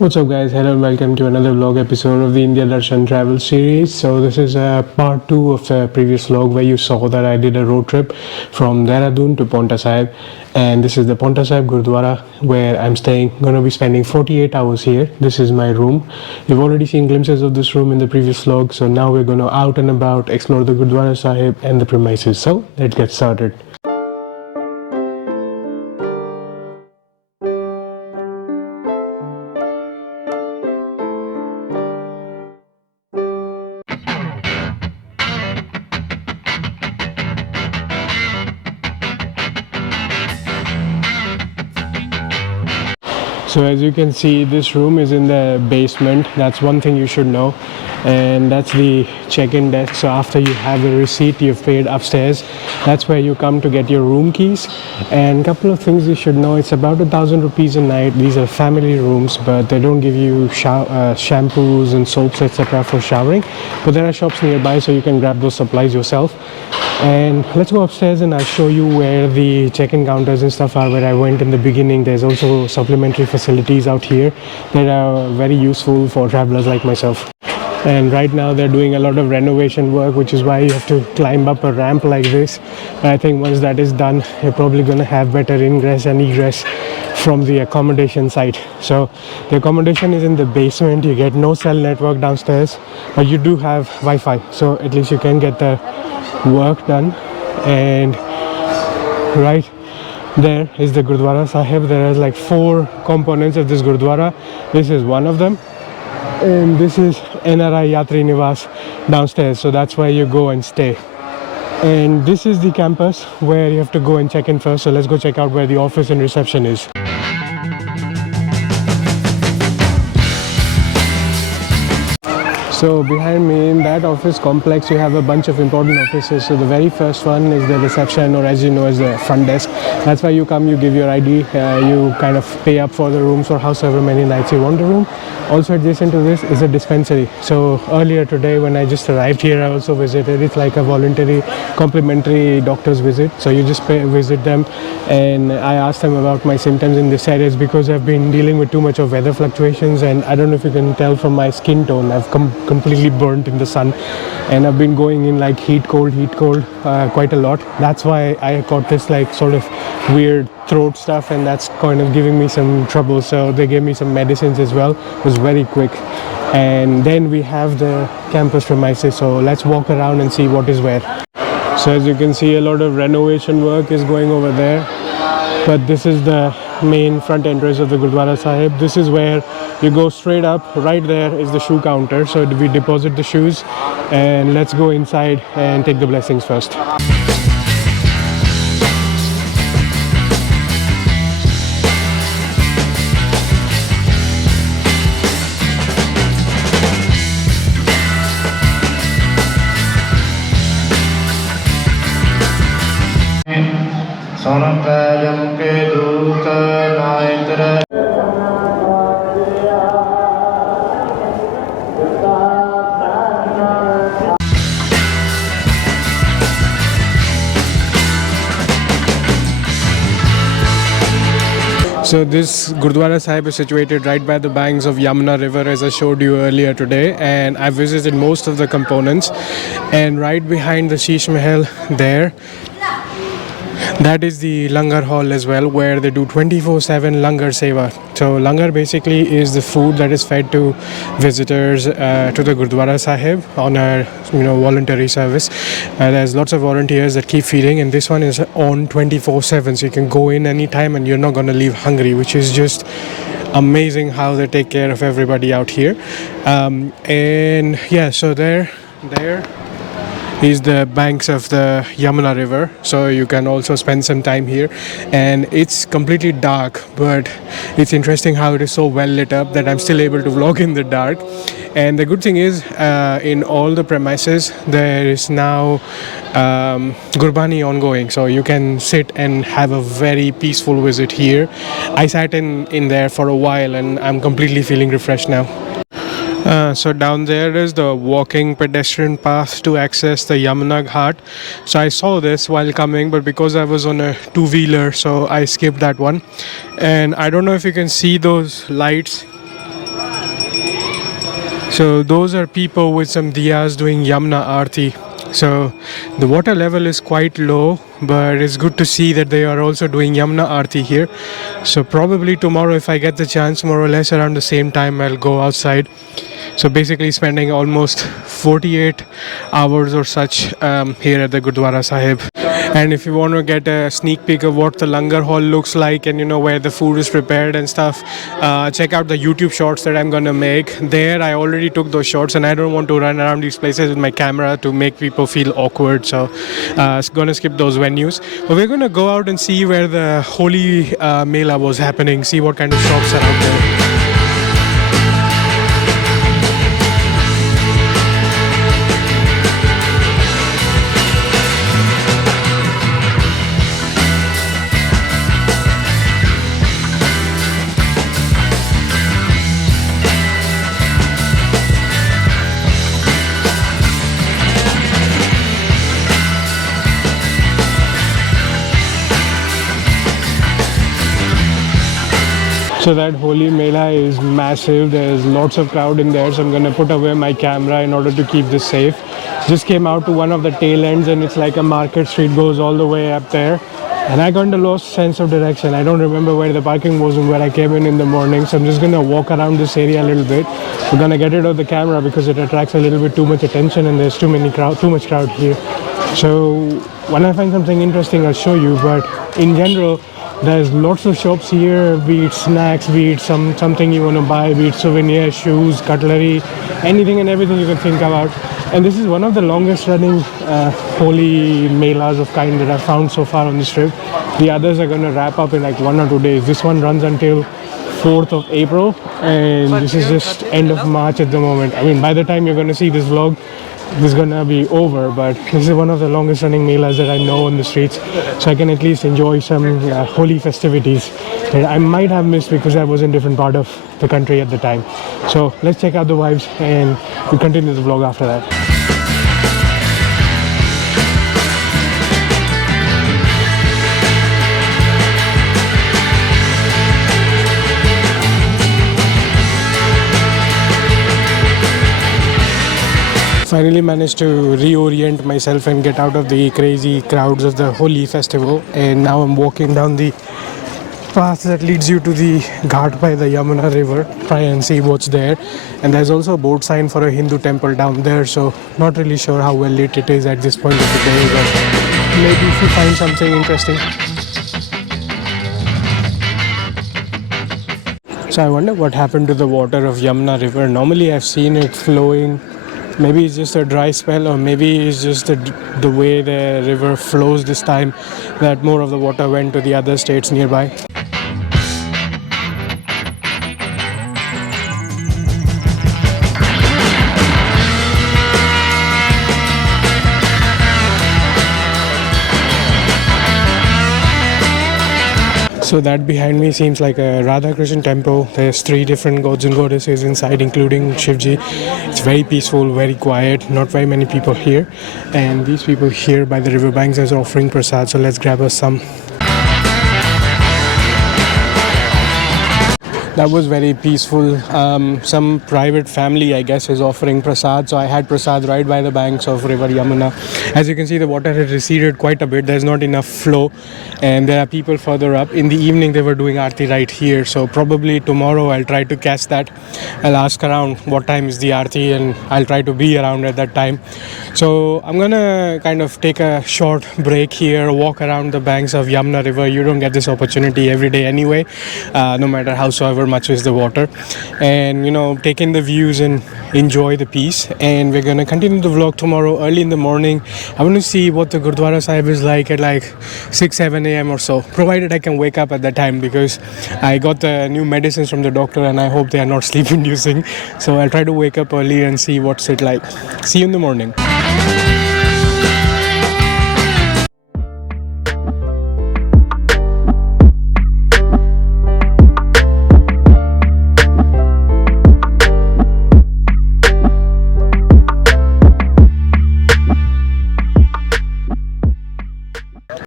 What's up guys, hello and welcome to another vlog episode of the India Darshan Travel series. So this is part 2 of the previous vlog where you saw that I did a road trip from Dehradun to Paonta Sahib, and this is the Paonta Sahib Gurudwara where I'm staying. Gonna be spending 48 hours here. This is my room. You've already seen glimpses of this room in the previous vlog, so now we're gonna out and about explore the Gurudwara Sahib and the premises. So let's get started. So as you can see, this room is in the basement. That's one thing you should know, and that's the check-in desk. So after you have the receipt you've paid upstairs, that's where you come to get your room keys. And a couple of things you should know: it's about 1,000 rupees a night. These are family rooms, but they don't give you shampoos and soaps etc. for showering, but there are shops nearby so you can grab those supplies yourself. And let's go upstairs and I'll show you where the check-in counters and stuff are, where I went in the beginning. There's also supplementary facilities out here that are very useful for travelers like myself. And right now they're doing a lot of renovation work, which is why you have to climb up a ramp like this. But I think once that is done, you're probably going to have better ingress and egress from the accommodation site. So the accommodation is in the basement. You get no cell network downstairs, but you do have Wi-Fi, so at least you can get the work done. And right there is the Gurudwara Sahib. There is like 4 components of this Gurudwara. This is one of them, and this is NRI Yatri Niwas downstairs, so that's where you go and stay. And this is the campus where you have to go and check in first. So let's go check out where the office and reception is. So behind me in that office complex you have a bunch of important offices. So the very first one is the reception, or as you know as the front desk. That's why you come, you give your ID, you kind of pay up for the rooms for however many nights you want the room. Also adjacent to this is a dispensary. So earlier today when I just arrived here, I also visited. It's like a voluntary complimentary doctor's visit. So you just visit them, and I asked them about my symptoms in this area. It's because I've been dealing with too much of weather fluctuations, and I don't know if you can tell from my skin tone, I've completely burnt in the sun, and I've been going in like heat cold quite a lot. That's why I got this like sort of weird throat stuff, and that's kind of giving me some trouble. So they gave me some medicines as well. It was very quick. And then we have the campus premises, so let's walk around and see what is where. So as you can see, a lot of renovation work is going over there, but this is the main front entrance of the Gurudwara Sahib. This is where you go straight up. Right there is the shoe counter, so we deposit the shoes, and let's go inside and take the blessings first. So this Gurudwara Sahib is situated right by the banks of Yamuna River, as I showed you earlier today, and I visited most of the components. And right behind the Sheesh Mahal there, that is the Langar hall as well, where they do 24/7 Langar Seva. So Langar basically is the food that is fed to visitors to the Gurudwara Sahib on a voluntary service. There's lots of volunteers that keep feeding, and this one is on 24/7, so you can go in anytime and you're not going to leave hungry, which is just amazing how they take care of everybody out here. And yeah, so there is the banks of the Yamuna River, so you can also spend some time here. And it's completely dark, but it's interesting how it is so well lit up that I'm still able to vlog in the dark. And the good thing is, in all the premises there is now Gurubani ongoing, so you can sit and have a very peaceful visit here. I sat in there for a while and I'm completely feeling refreshed now. So down there is the walking pedestrian path to access the Yamuna Ghat. So I saw this while coming, but because I was on a two-wheeler, so I skipped that one. And I don't know if you can see those lights So those are people with some diyas doing Yamuna Aarti. So the water level is quite low, but it's good to see that they are also doing Yamuna Aarti here. So probably tomorrow, if I get the chance, more or less around the same time, I'll go outside. So basically spending almost 48 hours or such here at the Gurudwara Sahib. And if you want to get a sneak peek of what the langar hall looks like and where the food is prepared and stuff, check out the YouTube shorts that I'm gonna make. There I already took those shots and I don't want to run around these places with my camera to make people feel awkward, so gonna skip those venues. But we're gonna go out and see where the holy Mela was happening, see what kind of shops are out there. So that holy Mela is massive. There's lots of crowd in there, so I'm gonna put away my camera in order to keep this safe. Just came out to one of the tail ends and it's like a market street, goes all the way up there. And I got a lost sense of direction. I don't remember where the parking was and where I came in the morning. So I'm just gonna walk around this area a little bit. We're gonna get rid of the camera because it attracts a little bit too much attention and there's too much crowd here. So when I find something interesting, I'll show you. But in general, there's lots of shops here, be it snacks, be it something you want to buy, be it souvenirs, shoes, cutlery, anything and everything you can think about. And this is one of the longest running holy melas of kind that I've found so far on this trip. The others are going to wrap up in like 1 or 2 days. This one runs until 4th of April and this is just end of March at the moment. I mean, by the time you're going to see this vlog, this is gonna be over, but this is one of the longest running melas that I know on the streets, so I can at least enjoy some holy festivities that I might have missed because I was in a different part of the country at the time. So let's check out the vibes and we'll continue the vlog after that. Finally managed to reorient myself and get out of the crazy crowds of the Holi festival, and now I'm walking down the path that leads you to the ghat by the Yamuna River. Try and see what's there. And there's also a board sign for a Hindu temple down there, so not really sure how well lit it is at this point of the day, but maybe if you find something interesting. So I wonder what happened to the water of Yamuna River. Normally I've seen it flowing. Maybe it's just a dry spell, or maybe it's just the way the river flows this time, that more of the water went to the other states nearby. So that behind me seems like a Radha Krishna temple. There's 3 different gods and goddesses inside, including Shivji. It's very peaceful, very quiet, not very many people here. And these people here by the riverbanks are offering prasad, so let's grab us some. That was very peaceful. Some private family, I guess, is offering prasad. So I had prasad right by the banks of River Yamuna. As you can see, the water has receded quite a bit. There's not enough flow. And there are people further up. In the evening, they were doing aarti right here. So probably tomorrow, I'll try to catch that. I'll ask around what time is the aarti and I'll try to be around at that time. So I'm going to kind of take a short break here, walk around the banks of Yamuna River. You don't get this opportunity every day anyway, no matter howsoever much is the water, and take in the views and enjoy the peace. And we're gonna continue the vlog tomorrow early in the morning. I want to see what the Gurudwara Sahib is like at like 6-7 a.m. or so, provided I can wake up at that time, because I got the new medicines from the doctor and I hope they are not sleep inducing. So I'll try to wake up early and see what's it like. See you in the morning.